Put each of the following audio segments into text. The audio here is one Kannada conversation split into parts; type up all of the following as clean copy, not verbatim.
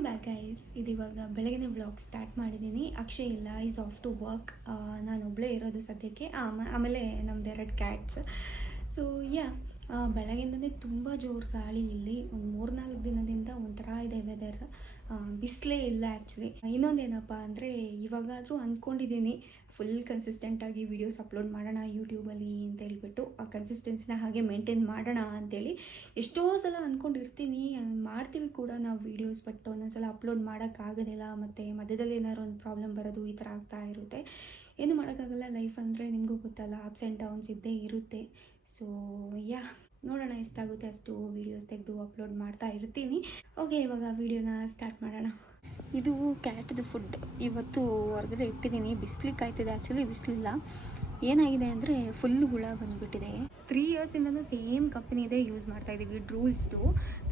Welcome back guys. ಇದಿವಾಗ ಬೆಳಗಿನ ವ್ಲಾಗ್ ಸ್ಟಾರ್ಟ್ ಮಾಡಿದ್ದೀನಿ. ಅಕ್ಷಯ್ ಇಲ್ಲ, ಈಸ್ ಆಫ್ ಟು ವರ್ಕ್. ನಾನು ಒಬ್ಬಳೇ ಇರೋದು ಸದ್ಯಕ್ಕೆ. ಆಮೇಲೆ ನಮ್ದು 2 ಕ್ಯಾಟ್ಸ್. ಸೊ ಬೆಳಗಿಂದನೇ ತುಂಬ ಜೋರು ಗಾಳಿ ಇಲ್ಲಿ. ಒಂದು 3-4 ದಿನದಿಂದ ಒಂಥರ ಇದೆ ವೆದರ್. ಬಿಸಿಲೇ ಇಲ್ಲ ಆ್ಯಕ್ಚುಲಿ. ಇನ್ನೊಂದೇನಪ್ಪ ಅಂದರೆ ಇವಾಗಾದರೂ ಅಂದ್ಕೊಂಡಿದ್ದೀನಿ ಫುಲ್ ಕನ್ಸಿಸ್ಟೆಂಟಾಗಿ ವೀಡಿಯೋಸ್ ಅಪ್ಲೋಡ್ ಮಾಡೋಣ ಯೂಟ್ಯೂಬಲ್ಲಿ ಅಂತ ಹೇಳ್ಬಿಟ್ಟು. ಆ ಕನ್ಸಿಸ್ಟೆನ್ಸಿನ ಹಾಗೆ ಮೇಂಟೈನ್ ಮಾಡೋಣ ಅಂಥೇಳಿ ಎಷ್ಟೋ ಸಲ ಅಂದ್ಕೊಂಡಿರ್ತೀನಿ. ಮಾಡ್ತೀವಿ ಕೂಡ ನಾವು ವೀಡಿಯೋಸ್, ಬಟ್ ಒಂದೊಂದ್ಸಲ ಅಪ್ಲೋಡ್ ಮಾಡೋಕ್ಕಾಗೋದಿಲ್ಲ. ಮತ್ತು ಮಧ್ಯದಲ್ಲಿ ಏನಾದ್ರು ಒಂದು ಪ್ರಾಬ್ಲಮ್ ಬರೋದು ಈ ಥರ ಆಗ್ತಾ ಇರುತ್ತೆ. ಏನು ಮಾಡೋಕ್ಕಾಗಲ್ಲ. ಲೈಫ್ ಅಂದರೆ ನಿಮಗೂ ಗೊತ್ತಲ್ಲ, ಅಪ್ಸ್ ಆ್ಯಂಡ್ ಡೌನ್ಸ್ ಇದ್ದೇ ಇರುತ್ತೆ. ಸೊ ನೋಡೋಣ ಎಷ್ಟಾಗುತ್ತೆ ಅಷ್ಟು ವೀಡಿಯೋಸ್ ತೆಗೆದು ಅಪ್ಲೋಡ್ ಮಾಡ್ತಾ ಇರ್ತೀನಿ. ಓಕೆ, ಇವಾಗ ವೀಡಿಯೋನ ಸ್ಟಾರ್ಟ್ ಮಾಡೋಣ. ಇದು ಕ್ಯಾಟ್ದು ಫುಡ್ ಇವತ್ತು ಹೊರಗಡೆ ಇಟ್ಟಿದ್ದೀನಿ. ಬಿಸಿಲಿಗೆ ಕಾಯ್ತಿದೆ. ಆ್ಯಕ್ಚುಲಿ ಬಿಸಿಲಿಲ್ಲ. ಏನಾಗಿದೆ ಅಂದರೆ ಫುಲ್ ಹುಳ ಬಂದುಬಿಟ್ಟಿದೆ. 3 ಇಯರ್ಸಿಂದನೂ ಸೇಮ್ ಕಂಪ್ನಿದೇ ಯೂಸ್ ಮಾಡ್ತಾಯಿದ್ದೀವಿ. ಡ್ರೂಲ್ಸ್ದು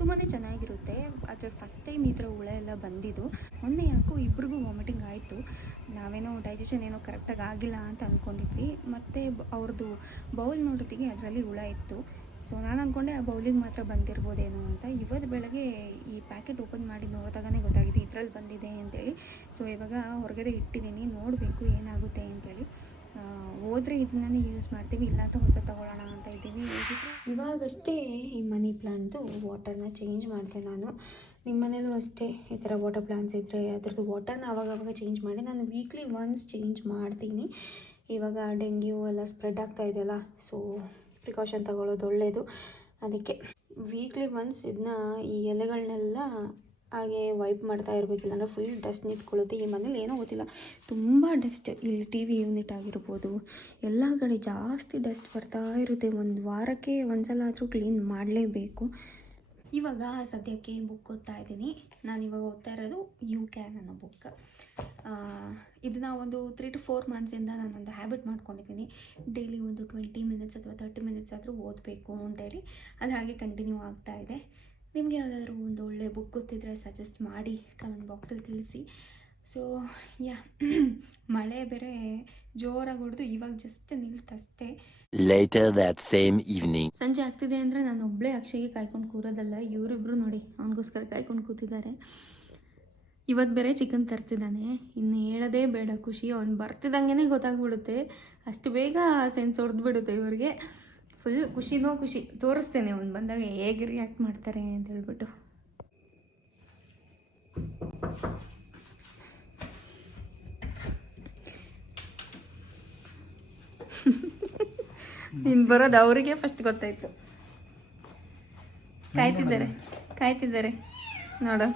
ತುಂಬಾ ಚೆನ್ನಾಗಿರುತ್ತೆ. ಆದರೆ ಫಸ್ಟ್ ಟೈಮ್ ಈ ಥರ ಹುಳ ಎಲ್ಲ ಬಂದಿದ್ದು. ಮೊನ್ನೆ ಯಾಕೋ ಇಬ್ರಿಗೂ ವಾಮಿಟಿಂಗ್ ಆಯಿತು. ನಾವೇನೋ ಡೈಜೆಷನ್ ಏನೋ ಕರೆಕ್ಟಾಗಿ ಆಗಿಲ್ಲ ಅಂತ ಅಂದ್ಕೊಂಡಿದ್ವಿ. ಮತ್ತು ಅವ್ರದ್ದು ಬೌಲ್ ನೋಡೋತ್ತಿಗೆ ಅದರಲ್ಲಿ ಹುಳ ಇತ್ತು. ಸೊ ನಾನು ಅಂದ್ಕೊಂಡೆ ಆ ಬೌಲಿಗೆ ಮಾತ್ರ ಬಂದಿರ್ಬೋದೇನೋ ಅಂತ. ಇವತ್ತು ಬೆಳಗ್ಗೆ ಈ ಪ್ಯಾಕೆಟ್ ಓಪನ್ ಮಾಡಿ ನೋಡಿದಾಗನೇ ಗೊತ್ತಾಗಿದೆ ಇದರಲ್ಲಿ ಬಂದಿದೆ ಅಂತೇಳಿ. ಸೊ ಇವಾಗ ಹೊರಗಡೆ ಇಟ್ಟಿದ್ದೀನಿ, ನೋಡಬೇಕು ಏನಾಗುತ್ತೆ ಅಂತೇಳಿ. ಹೋದರೆ ಇದನ್ನೇ ಯೂಸ್ ಮಾಡ್ತೀವಿ, ಇಲ್ಲಾಂದ್ರೆ ಹೊಸ ತೊಗೊಳ್ಳೋಣ ಅಂತ ಇದ್ದೀವಿ. ಇವಾಗಷ್ಟೇ ಈ ಮನಿ ಪ್ಲಾಂಟ್ದು ವಾಟರ್ನ ಚೇಂಜ್ ಮಾಡಿದೆ ನಾನು. ನಿಮ್ಮ ಮನೇಲೂ ಅಷ್ಟೇ ಈ ಥರ ವಾಟರ್ ಪ್ಲಾಂಟ್ಸ್ ಇದ್ದರೆ ಅದರದ್ದು ವಾಟರ್ನ ಆವಾಗವಾಗ ಚೇಂಜ್ ಮಾಡಿ. ನಾನು ವೀಕ್ಲಿ ಒನ್ಸ್ ಚೇಂಜ್ ಮಾಡ್ತೀನಿ. ಇವಾಗ ಡೆಂಗ್ಯೂ ಎಲ್ಲ ಸ್ಪ್ರೆಡ್ ಆಗ್ತಾ ಇದೆಯಲ್ಲ, ಸೊ ಪ್ರಿಕಾಷನ್ ತಗೊಳ್ಳೋದು ಒಳ್ಳೆಯದು. ಅದಕ್ಕೆ ವೀಕ್ಲಿ ಒನ್ಸ್ ಇದನ್ನ ಈ ಎಲೆಗಳನ್ನೆಲ್ಲ ಹಾಗೆ ವೈಪ್ ಮಾಡ್ತಾ ಇರಬೇಕಿಲ್ಲ ಅಂದರೆ ಫುಲ್ ಡಸ್ಟ್ ನಿಂತ್ಕೊಳ್ಳುತ್ತೆ. ಈ ಮನೇಲಿ ಏನೋ ಗೊತ್ತಿಲ್ಲ, ತುಂಬ ಡಸ್ಟ್. ಇಲ್ಲಿ TV ಯೂನಿಟ್ ಆಗಿರ್ಬೋದು, ಎಲ್ಲ ಕಡೆ ಜಾಸ್ತಿ ಡಸ್ಟ್ ಬರ್ತಾ ಇರುತ್ತೆ. ಒಂದು ವಾರಕ್ಕೆ ಒಂದ್ಸಲ ಆದರೂ ಕ್ಲೀನ್ ಮಾಡಲೇಬೇಕು. ಇವಾಗ ಸದ್ಯಕ್ಕೆ ಬುಕ್ ಓದ್ತಾ ಇದ್ದೀನಿ. ನಾನಿವಾಗ ಓದ್ತಾ ಇರೋದು ಯು ಕ್ಯಾನ್ ಅನ್ನೋ ಬುಕ್. ಇದನ್ನ ಒಂದು 3 to 4 ಮಂತ್ಸಿಂದ ನಾನೊಂದು ಹ್ಯಾಬಿಟ್ ಮಾಡ್ಕೊಂಡಿದ್ದೀನಿ. ಡೈಲಿ ಒಂದು 20 ಮಿನಿಟ್ಸ್ ಅಥವಾ 30 ಮಿನಿಟ್ಸ್ ಆದರೂ ಓದಬೇಕು ಅಂತೇಳಿ. ಅದು ಹಾಗೆ ಕಂಟಿನ್ಯೂ ಆಗ್ತಾ ಇದೆ. ನಿಮಗೆ ಯಾವುದಾದ್ರೂ ಒಂದು ಒಳ್ಳೆ ಬುಕ್ ಗೊತ್ತಿದ್ರೆ ಸಜೆಸ್ಟ್ ಮಾಡಿ, ಕಮೆಂಟ್ ಬಾಕ್ಸಲ್ಲಿ ತಿಳಿಸಿ. ಸೊ ಮಳೆ ಬೇರೆ ಜೋರಾಗಿ ಹೊಡೆದು ಇವಾಗ ಜಸ್ಟ್ ನಿಲ್ತಷ್ಟೇ. ಸಂಜೆ ಆಗ್ತಿದೆ ಅಂದರೆ ನಾನು ಒಬ್ಬಳೇ ಅಕ್ಷಯ್ಗೆ ಕಾಯ್ಕೊಂಡು ಕೂರೋದಲ್ಲ, ಇವರಿಬ್ರು ನೋಡಿ ಅವನಿಗೋಸ್ಕರ ಕಾಯ್ಕೊಂಡು ಕೂತಿದ್ದಾರೆ. ಇವತ್ತು ಬೇರೆ ಚಿಕನ್ ತರ್ತಿದ್ದಾನೆ. ಇನ್ನು ಹೇಳೋದೇ ಬೇಡ, ಖುಷಿ. ಅವ್ನು ಬರ್ತಿದ್ದಂಗೆ ಗೊತ್ತಾಗ್ಬಿಡುತ್ತೆ. ಅಷ್ಟು ಬೇಗ ಸೆನ್ಸ್ ಹೊಡೆದ್ಬಿಡುತ್ತೆ ಇವ್ರಿಗೆ. ಫುಲ್ ಖುಷಿನೋ ಖುಷಿ. ತೋರಿಸ್ತೇನೆ ಅವ್ನು ಬಂದಾಗ ಹೇಗೆ ರಿಯಾಕ್ಟ್ ಮಾಡ್ತಾರೆ ಅಂತ ಹೇಳ್ಬಿಟ್ಟು. ಇನ್ನು ಬರೋದು ಅವರಿಗೆ ಫಸ್ಟ್ ಗೊತ್ತಾಯ್ತು. ಕಾಯ್ತಿದ್ದಾರೆ ನೋಡು.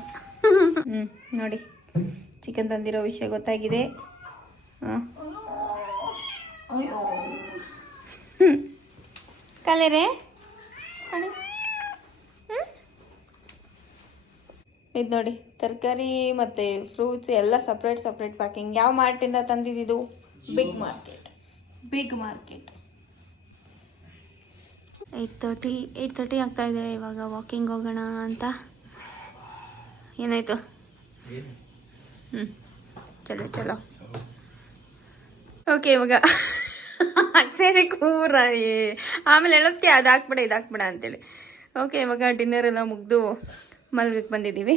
ನೋಡಿ, ಚಿಕನ್ ತಂದಿರೋ ವಿಷಯ ಗೊತ್ತಾಗಿದೆ. ಕಲರೇ ಇದು ನೋಡಿ, ತರಕಾರಿ ಮತ್ತು ಫ್ರೂಟ್ಸ್ ಎಲ್ಲ ಸಪ್ರೇಟ್ ಪ್ಯಾಕಿಂಗ್. ಯಾವ ಮಾರ್ಟಿಂದ ತಂದಿದ್ದು? Big market. 8:30 ಆಗ್ತಾ ಇದೆ. ಇವಾಗ ವಾಕಿಂಗ್ ಹೋಗೋಣ ಅಂತ. ಏನಾಯ್ತು? ಚಲೋ. ಓಕೆ, ಇವಾಗ ಸರಿ ಕೂರ. ಆಮೇಲೆ ಹೇಳುತ್ತೆ ಅದು ಹಾಕ್ಬೇಡ ಇದು ಹಾಕ್ಬೇಡ ಅಂತೇಳಿ. ಓಕೆ, ಇವಾಗ ಡಿನ್ನರ್ ಎಲ್ಲ ಮುಗಿದು ಮಲ್ಗಕ್ಕೆ ಬಂದಿದ್ದೀವಿ.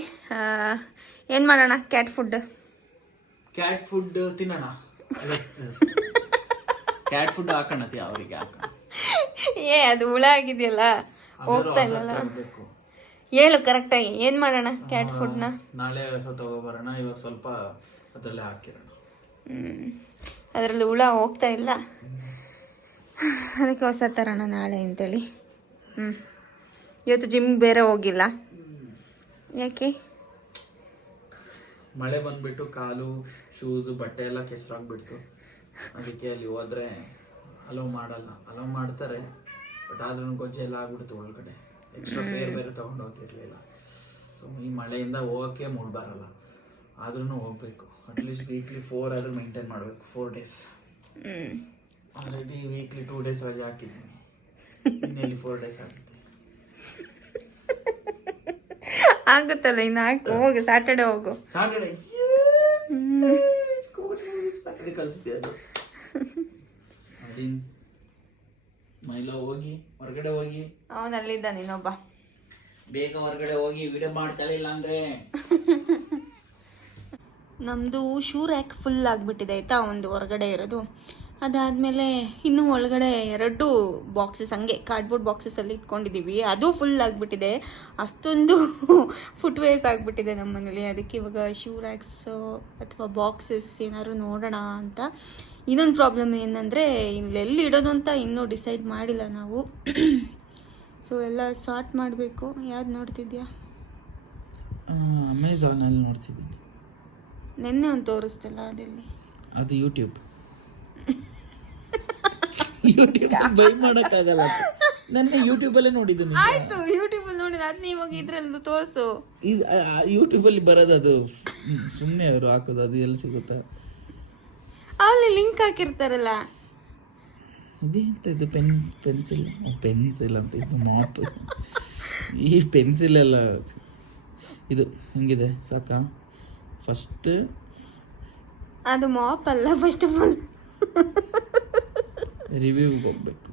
ಏನು ಮಾಡೋಣ? ಕ್ಯಾಟ್ ಫುಡ್ ತಿನ್ನೋಣ. ಕ್ಯಾಟ್ ಫುಡ್ ಹಾಕೋಣ ಅವರಿಗೆ. ಅದು ಹುಳ ಆಗಿದೆಯಲ್ಲ, ಹೋಗ್ತಾ ಇಲ್ಲಲ್ಲ. ಹೇಳು ಕರೆಕ್ಟಾಗಿ ಏನು ಮಾಡೋಣ ಕ್ಯಾಟ್ ಫುಡ್ನ? ನಾಳೆ ಹೊಸ ತಗೋಬರೋಣ. ಇವಾಗ ಸ್ವಲ್ಪ ಅದರಲ್ಲೇ ಹಾಕಿರೋಣ. ಅದರಲ್ಲಿ ಹುಳ ಹೋಗ್ತಾ ಇಲ್ಲ, ಅದಕ್ಕೆ ಹೊಸ ತರೋಣ ನಾಳೆ ಅಂತೇಳಿ. ಇವತ್ತು ಜಿಮ್ ಬೇರೆ ಹೋಗಿಲ್ಲ. ಯಾಕೆ? ಮಳೆ ಬಂದ್ಬಿಟ್ಟು ಕಾಲು, ಶೂಸು, ಬಟ್ಟೆ ಎಲ್ಲ ಕೆಸರಾಗ್ಬಿಡ್ತು. ಅದಕ್ಕೆ ಅಲ್ಲಿ ಹೋದ್ರೆ ಅಲೋ ಮಾಡ್ತಾರೆ. ಬಟ್ ಆದ್ರೂ ಗೊಜ್ಜೆ ಎಲ್ಲ ಆಗ್ಬಿಡ್ತು ಒಳಗಡೆ. ಎಕ್ಸ್ಟ್ರಾ ಬೇರೆ ತೊಗೊಂಡು ಹೋಗಿರ್ಲಿಲ್ಲ. ಸೊ ಈ ಮಳೆಯಿಂದ ಹೋಗೋಕ್ಕೆ ಮೂಡ್ ಬರಲ್ಲ. ಆದ್ರೂ ಹೋಗ್ಬೇಕು. ಅಟ್ಲೀಸ್ಟ್ ವೀಕ್ಲಿ 4 ಆದರೂ ಮೇಂಟೈನ್ ಮಾಡಬೇಕು. 4 ಡೇಸ್. ಆಲ್ರೆಡಿ ವೀಕ್ಲಿ 2 ಡೇಸ್ ರಜೆ ಹಾಕಿದ್ದೀನಿ. ಇನ್ನೆಲ್ಲಿ 4 ಡೇಸ್ ಆಗುತ್ತೆ? ಆಗುತ್ತಲ್ಲ, ಇನ್ನು ಹೋಗು. ಸ್ಯಾಟರ್ಡೆ ಹೋಗು. ಸ್ಯಾಟರ್ಡೆ ಕಳಿಸ್ತೀಯ? ಮೈಲ ಹೋಗಿ ಹೊರಗಡೆ ಹೋಗಿ. ಅವನಲ್ಲಿದ್ದ ನೀನೊಬ್ಬ. ಬೇಗ ಹೊರಗಡೆ ಹೋಗಿ ವಿಡಿಯೋ ಮಾಡ್ತಾಳಿಲ್ಲ ಅಂದ್ರೆ ನಮ್ಮದು ಶೂ ರ್ಯಾಕ್ ಫುಲ್ ಆಗಿಬಿಟ್ಟಿದೆ ಆಯಿತಾ, ಒಂದು ಹೊರಗಡೆ ಇರೋದು. ಅದಾದಮೇಲೆ ಇನ್ನೂ ಒಳಗಡೆ 2 ಬಾಕ್ಸಸ್ ಹಂಗೆ ಕಾರ್ಡ್ಬೋರ್ಡ್ ಬಾಕ್ಸಸಲ್ಲಿ ಇಟ್ಕೊಂಡಿದ್ದೀವಿ, ಅದು ಫುಲ್ ಆಗಿಬಿಟ್ಟಿದೆ. ಅಷ್ಟೊಂದು ಫುಟ್ವೇರ್ಸ್ ಆಗಿಬಿಟ್ಟಿದೆ ನಮ್ಮ ಮನೇಲಿ. ಅದಕ್ಕೆ ಇವಾಗ ಶೂ ರ್ಯಾಕ್ಸ್ ಅಥವಾ ಬಾಕ್ಸಸ್ ಏನಾದ್ರು ನೋಡೋಣ ಅಂತ. ಇನ್ನೊಂದು ಪ್ರಾಬ್ಲಮ್ ಏನಂದರೆ ಇಲ್ಲೆಲ್ಲಿ ಇಡೋದು ಅಂತ ಇನ್ನೂ ಡಿಸೈಡ್ ಮಾಡಿಲ್ಲ ನಾವು. ಸೊ ಎಲ್ಲ ಸ್ಟಾರ್ಟ್ ಮಾಡಬೇಕು. ಯಾವ್ದು ನೋಡ್ತಿದ್ಯಾ? ಅಮೆಝಾನಲ್ಲಿ ನೋಡ್ತಿದ್ದೀನಿ. ನೆನ್ನೆ ಒಂದು ತೋರಿಸ್ತಲ್ಲ ಅದೆಲ್ಲಿ? ಅದು ಯೂಟ್ಯೂಬ್ ಬೈ ಮಾಡೋಕ್ಕಾಗಲ್ಲ. ನನ್ನ ಯೂಟ್ಯೂಬಲ್ಲೇ ನೋಡಿದ್ದು. ಆಯ್ತು, ಯೂಟ್ಯೂಬಲ್ಲಿ ನೋಡಿದ ಅದನ್ನ ಇವಾಗ ಇದ್ರಲ್ಲಿ ತೋರಿಸು. ಯೂಟ್ಯೂಬಲ್ಲಿ ಬರೋದು ಅದು ಸುಮ್ಮನೆ ಅವರು ಹಾಕೋದು, ಅದು ಎಲ್ಲಿ ಸಿಗುತ್ತಾ? ಅಲ್ಲಿ ಲಿಂಕ್ ಹಾಕಿರ್ತಾರಲ್ಲ. ಇದೇಂತ ಇದು ಪೆನ್ಸಿಲ್ ಅಂತ, ಇದು ಮಾಪ್. ಈ ಪೆನ್ಸಿಲ್ ಎಲ್ಲ ಇದು ಹಿಂಗಿದೆ ಸಾಕಾ? ಫಸ್ಟ್ ಅದು ಮಾಪ್ ಅಲ್ಲ, ಫಸ್ಟ್ ಆಫ್ ಆಲ್ ರಿವ್ಯೂಗೆ ಹೋಗ್ಬೇಕು.